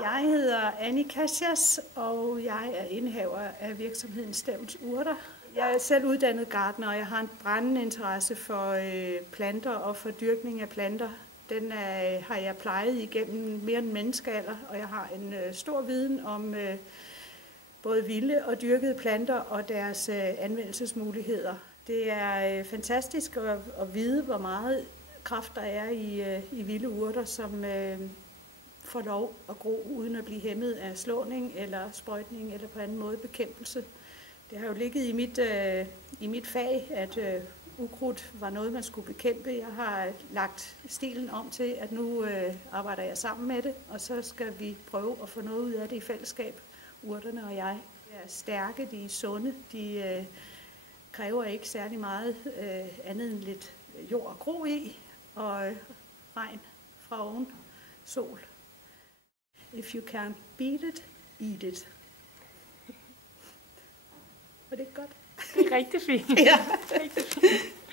Jeg hedder Annie Cassias, og jeg er indehaver af virksomheden Stevns Urter. Jeg er selv uddannet gartner, og jeg har en brændende interesse for planter og for dyrkning af planter. Den har jeg plejet igennem mere end menneskealder, og jeg har en stor viden om både vilde og dyrkede planter og deres anvendelsesmuligheder. Det er fantastisk at vide, hvor meget kraft der er i vilde urter, som får lov at gro uden at blive hæmmet af slåning eller sprøjtning eller på anden måde bekæmpelse. Det har jo ligget i mit fag, at ukrudt var noget, man skulle bekæmpe. Jeg har lagt stilen om til, at nu arbejder jeg sammen med det, og så skal vi prøve at få noget ud af det i fællesskab, urterne og jeg. De er stærke, de er sunde, de kræver ikke særlig meget andet end lidt jord og gro i, og regn fra oven, sol. If you can't beat it, eat it. Var det ikke godt? Det er rigtig fint. Ja. Rigtig fint.